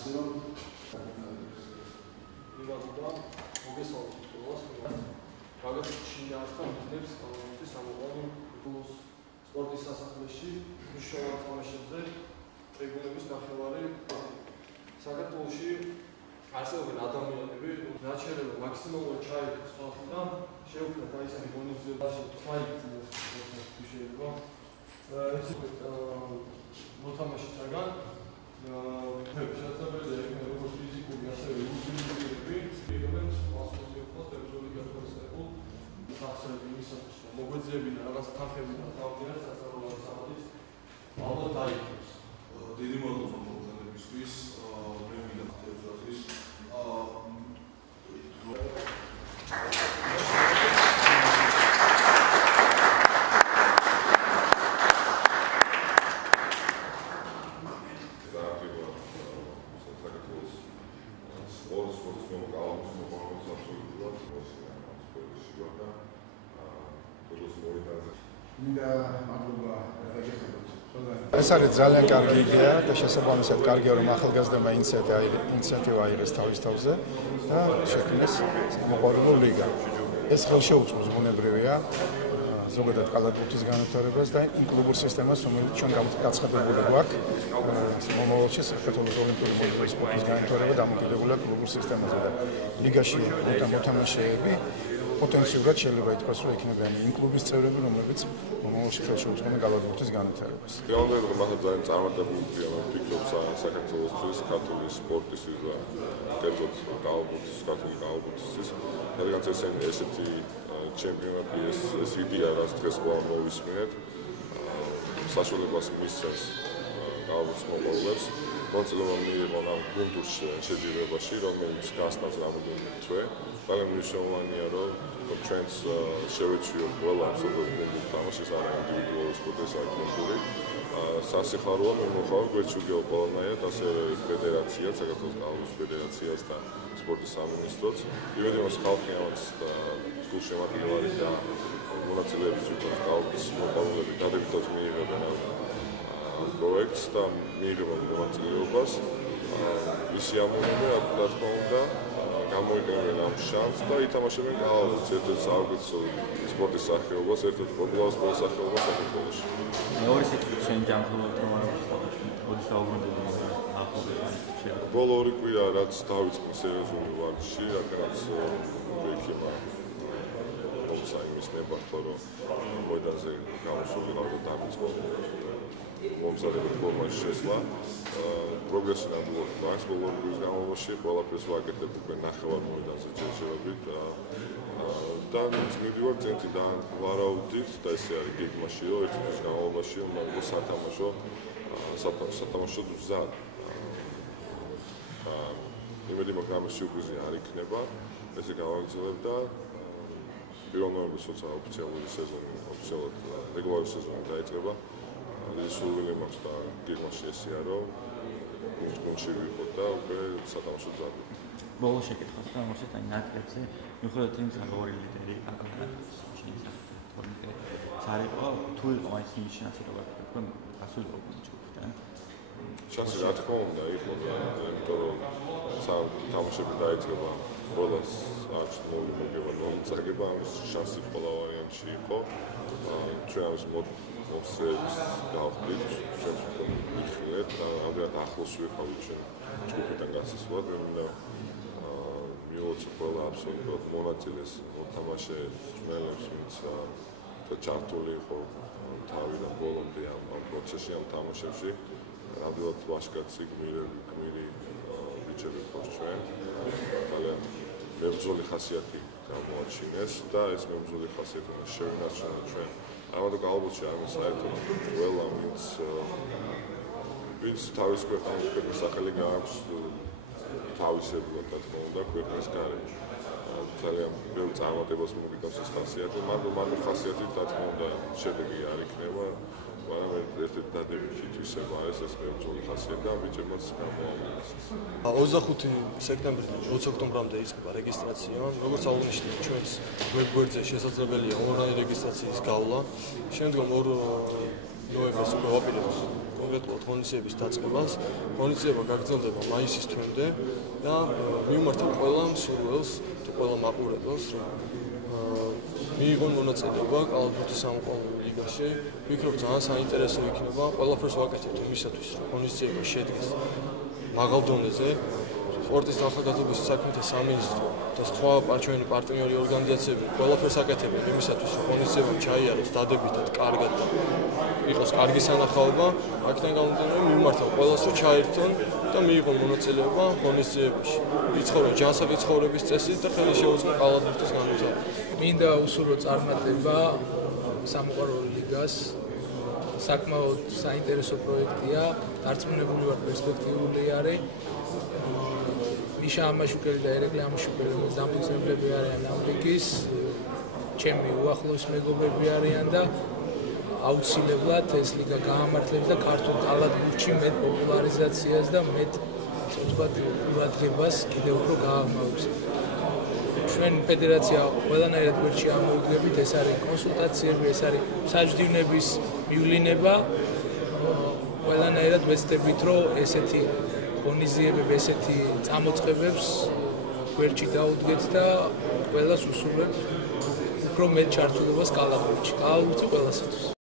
ახსენო სპორტის სასახლეში მნიშვნელოვან თამაშებზე რეგულების ნახევარი საქართველოში არსებობენ ადამიანები, რაც შეიძლება მაქსიმალურად ჩაერთოს ხალხი და შეუქმნათ აი ესეთი მონიზაციაში ფაიქციას შეიძლება. ეს მოთამაშისაგან შესაძლებელია იქნება როგორც ფიზიკური, ასევე იურიდიული პირობებს ასოციაციას ტერიტორიული გადაწყვეტილება სახსრები იმისათვის, რომ მოგვეძებინა რაღაც თანხები და თავიანთ სასწავლო სამართლის ალბათ დაიქოს. დიდი მადლობა მოგზაურებისთვის. მე მინდა ხეთძახის ეს არის ძალიან კარგი იდეა და შესაბამისად კარგია რომ ახალგაზრდებმა ინიციატივა აიღეს თავის თავზე და შექმნეს მოყვარულო ლიგა. ეს ხელშეუწყობს ბუნებრივია ზოგადად კალათბურთის განვითარებას და იმ კლუბურ სისტემას, რომელიც ჩვენ გაცხადებული გვაქვს მომავალში საქართველოს ოლიმპიური მოედნის სპორტის განვითარება დამოკიდებულია კლუბურ სისტემაზე და ლიგაში მოთამაშეები პოტენციურად შეიძლება ითქვას, რომ იქნებიან იმ კლუბის წევრები, რომლებიც მომავალში ხელშეუწყობენ კალათბურთის განვითარებას. Realmente მართლა ძალიან წარმატებული ფიქრობ საქართველოსთვის, ქართული სპორტისთვის და კერძოდ ქართული კალათბურთისთვის. რადგან ესეთი ჩემპიონატი ეს იდეა რაც დღეს ყველამ მოვისმინეთ, საშუალებას მისცემს კალათბურთის მომავლებს, მონაწილეობა მიიღონ ამ გუნდურ შეჯიბრებაში, რომელიც გასტანს რამოდენიმე თვე. ძალიან მნიშვნელოვანია, რომ ჩვენს შევეჩვიოთ ყველა მსოფლიოს გუნდურ თამაშს, არა ინდივიდუალური სპორტი, არა გუნდური. სასიხარულო მომხარ გვეჩვიო ყველანაირად ასევე ფედერაცია, საქართველოს კალათბურთის ფედერაციას და სპორტის სამინისტროც. იმედი მაქვს ხალხი ამას გულშემატკივარი და მონაწილეების უკვე კალათბურთის მოყვარულები დადებითად მიიღებენ პროექტს და მიიღებენ მონაწილეობას. ისი ამონები, რა თქმა უნდა, გამოიყენებენ ამ შანსს და ითამაშებენ კალათბურთს, ერთ-ერთ საუკეთესო სპორტის სახეობას, ერთ-ერთ პოპულარულ სპორტის სახეობას საქართველოში. მეორე სიტყვით შენ ჯანმრთელობთ რომ არ არის საუბრობთ ბოლო 2 კვირა რაც დავიწყე სერიოზული ვარჯიში, რადგანაც ვექიმა მომცა იმის ნებართვა, რომ მოედანზე გამოსულიყავ და დავიწყო მომზადებული ფორმაში შესვლა. პროგრესი ნამდვილად მაქვს ბოლო 2 კვირის განმავლობაში, ყველაფერს ვაკეთებ უკვე ნახევარ მოედანზე ჯერჯერობით და მივდივარ ცენტრიდან ვარაუდით და ესე არის გეგმაში, რომ ერთი თვის განმავლობაში მაგ სათამაშო მზად. იმედი მაქვს ამის სიურპრიზი არ იქნება, ესე გავაგრძელებ და 1 ნოემბერს როცა ოფიციალური სეზონი, ოფიციალურად რეგულარული სეზონი დაიწყება, სულვილი მაქვს და გეგმაში ესეა, რომ გუნდში ვიყოთ და უკვე სათამაშო მზადდება. ბოლო შეკითხვას და მოსეთ აი ნაკრებზე, მიუხედავად იმისა, რომ ორი ლიდერი ცარიყო, თუ იყო აი ის შანსი რომ გასულიყო ჯგუფიდან. შანსი რა თქმა უნდა იყო, იმიტომ რომ თამაშები დაიწყება ყველას არც მოგება მომწაგება ამის შანსი ყველა ვარიანტში იყო. ჩვენ ამის მოსწრების გავხდით, ჩვენ მიხილეთ და ამდენად ახლოს ვიყავით ჩვენ ჯგუფიდან გასასვლად, და მივოცე ყველა აბსოლუტურად მონაწილეს მოთამაშეს, ძმელებს, ვინც ჩართული იყო თავიდან ბოლომდე ამ პროცესში, ამ თამაშებში. რამოდენად ვაშკაცი გმირი ბიჭები ყავს ჩვენ. ძალიან მებრძოლი ხასიათი გამოაჩინეს და ეს მებრძოლი ხასიათი შევინარჩუნოთ ჩვენ. ამიტომ კალათბურთში არის საერთოდ ყველა ვინც თავის ქვეყნის სახელი გააქვს თავისებურად, რა თქმა უნდა, ქვეყნის გარეთ. ძალიან ბევრ წარმატებას მოგიტანს ეს ხასიათი, მაგრამ ამ ხასიათით, რა თქმა უნდა, შედეგი არ იქნება. მაგრამ ერთ-ერთი დადებითი თვისება არის ეს მებრძოლი ხასიათი და ბიჭებმაც გამოავლინეს. 25 სექტემბრიდან 20 ოქტომბრამდე იწყება რეგისტრაცია. როგორც აღნიშნეთ, ჩვენს ვებგვერდზე შესაძლებელია ონლაინ რეგისტრაციის გავლა. შემდგომ 2 ნოემბერს უკვე ვაპირებთ მივეტყოთ ღონისძიების დაწყებას. ღონისძიება გაგრძელდება მაისის თვემდე და მივმართავ ყველა მსურველს თუ ყველა მაყურებელს, რომ მიიღონ მონაწილეობა კალათბურთის სამოყვარულო ლიგაში. ვფიქრობ, ძალიან საინტერესო იქნება. ყველაფერს ვაკეთებთ იმისათვის, რომ ღონისძიება შედგეს მაღალ დონეზე. სპორტის და ახალგაზრდობის საქმეთა სამინისტრო და სხვა ჩვენი პარტნიორი ორგანიზაციები ყველაფერს აკეთებენ იმისათვის, რომ ღონისძიებამ ჩაიაროს დადებითად, კარგად და იყოს კარგი სანახაობა. აქედან გამომდინარე, მივმართავ ყველას, რომ ჩაერთონ და მიიღონ მონაწილეობა ღონისძიებაში. იცხოვრონ ჯანსაღი ცხოვრების წესით და ხელი შეუწყონ კალათბურთის განვითარებას. მინდა უსურვო წარმატება სამოყვარულო ლიგას. საკმაოდ საინტერესო პროექტია, დარწმუნებული ვარ პერსპექტიული არის. მიშა ამაშუკელი და ერეკლე ამაშუკელი დამფუძნებლები არიან ამ ლიგის, ჩემი უახლოესი მეგობრები არიან და აუცილებლად ეს ლიგა გაამართლებს და ქართულ კალათბურთში მეტ პოპულარიზაციას და მეტ ყურადღებას კიდევ უფრო გააღრმავებს. ჩვენ ფედერაცია ყველანაირად ვერ შეამოვიდგებით, ეს არის კონსულტაციები, ეს არის საჯდივნების მივლინება. ყველანაირად ვეცდებით, რომ ესეთი ღონისძიებები, ესეთი წამოწყებებს გვერდში დაუდგეთ და ყველას უსურვებთ უფრო მეტ ჩართულობას კალათბურთში. კალათბურთი ყველასათვის.